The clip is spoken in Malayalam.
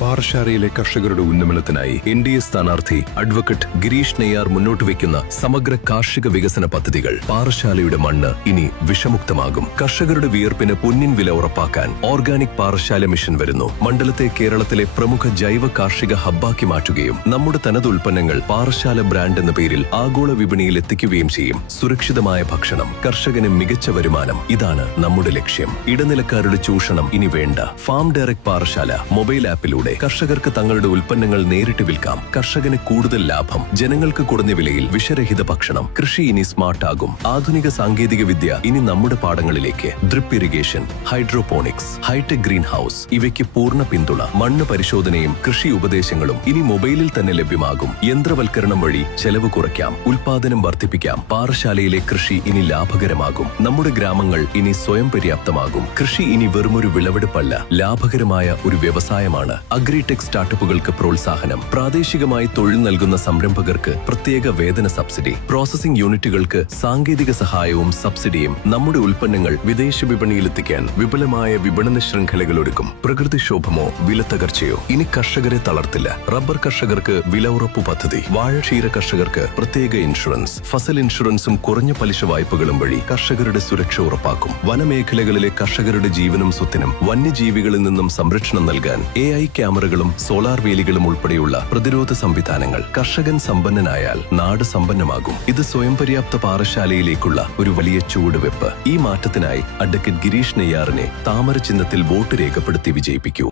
പാറശാലയിലെ കർഷകരുടെ ഉന്നമനത്തിനായി NDA സ്ഥാനാർത്ഥി അഡ്വക്കേറ്റ് ഗിരീഷ് നെയ്യാർ മുന്നോട്ട് വയ്ക്കുന്ന സമഗ്ര കാർഷിക വികസന പദ്ധതികൾ. പാറശാലയുടെ മണ്ണ് ഇനി വിഷമുക്തമാകും. കർഷകരുടെ വിയർപ്പിന് പൊന്നിൻ വില ഉറപ്പാക്കാൻ ഓർഗാനിക് പാറശാല മിഷൻ വരുന്നു. മണ്ഡലത്തെ കേരളത്തിലെ പ്രമുഖ ജൈവ കാർഷിക ഹബ്ബാക്കി മാറ്റുകയും നമ്മുടെ തനത് ഉൽപ്പന്നങ്ങൾ പാറശാല ബ്രാൻഡ് എന്ന പേരിൽ ആഗോള വിപണിയിൽ എത്തിക്കുകയും ചെയ്യും. സുരക്ഷിതമായ ഭക്ഷണം, കർഷകന് മികച്ച വരുമാനം, ഇതാണ് നമ്മുടെ ലക്ഷ്യം. ഇടനിലക്കാരുടെ ചൂഷണം ഇനി വേണ്ട. ഫാം ഡയറക്ട് പാറശാല മൊബൈൽ ആപ്പിലൂടെ കർഷകർക്ക് തങ്ങളുടെ ഉൽപ്പന്നങ്ങൾ നേരിട്ട് വിൽക്കാം. കർഷകന് കൂടുതൽ ലാഭം, ജനങ്ങൾക്ക് കുറഞ്ഞ വിലയിൽ വിഷരഹിത ഭക്ഷണം. കൃഷി ഇനി സ്മാർട്ട് ആകും. ആധുനിക സാങ്കേതിക വിദ്യ ഇനി നമ്മുടെ പാടങ്ങളിലേക്ക്. Drip irrigation, hydroponics, hitech green house, ഇവയ്ക്ക് പൂർണ്ണ പിന്തുണ. മണ്ണ് പരിശോധനയും കൃഷി ഉപദേശങ്ങളും ഇനി മൊബൈലിൽ തന്നെ ലഭ്യമാകും. യന്ത്രവൽക്കരണം വഴി ചെലവ് കുറയ്ക്കാം, ഉൽപാദനം വർദ്ധിപ്പിക്കാം. പാറശാലയിലെ കൃഷി ഇനി ലാഭകരമാകും. നമ്മുടെ ഗ്രാമങ്ങൾ ഇനി സ്വയം പര്യാപ്തമാകും. കൃഷി ഇനി വെറുമൊരു വിളവെടുപ്പല്ല, ലാഭകരമായ ഒരു വ്യവസായമാണ്. അഗ്രിടെക് സ്റ്റാർട്ടപ്പുകൾക്ക് പ്രോത്സാഹനം, പ്രാദേശികമായി തൊഴിൽ നൽകുന്ന സംരംഭകർക്ക് പ്രത്യേക വേതന സബ്സിഡി, പ്രോസസിംഗ് യൂണിറ്റുകൾക്ക് സാങ്കേതിക സഹായവും സബ്സിഡിയും. നമ്മുടെ ഉൽപ്പന്നങ്ങൾ വിദേശ വിപണിയിലെത്തിക്കാൻ വിപുലമായ വിപണന ശൃംഖലകൾ ഒരുക്കും. പ്രകൃതിക്ഷോഭമോ വിലത്തകർച്ചയോ ഇനി കർഷകരെ തളർത്തില്ല. റബ്ബർ കർഷകർക്ക് വില ഉറപ്പു പദ്ധതി, വാഴക്ഷീര കർഷകർക്ക് പ്രത്യേക ഇൻഷുറൻസ്, ഫസൽ ഇൻഷുറൻസും കുറഞ്ഞ പലിശ വായ്പകളും വഴി കർഷകരുടെ സുരക്ഷ ഉറപ്പാക്കും. വനമേഖലകളിലെ കർഷകരുടെ ജീവനും സ്വത്തിനും വന്യജീവികളിൽ നിന്നും സംരക്ഷണം നൽകാൻ AI ക്യാമറകളും സോളാർ വേലികളും ഉൾപ്പെടെയുള്ള പ്രതിരോധ സംവിധാനങ്ങൾ. കർഷകൻ സമ്പന്നനായാൽ നാട് സമ്പന്നമാകും. ഇത് സ്വയം പര്യാപ്ത പാറശാലയിലേക്കുള്ള ഒരു വലിയ ചുവടുവെപ്പ്. ഈ മാറ്റത്തിനായി അഡ്വക്കേറ്റ് ഗിരീഷ് നെയ്യാറിനെ താമര ചിഹ്നത്തിൽ വോട്ട് രേഖപ്പെടുത്തി വിജയിപ്പിക്കൂ.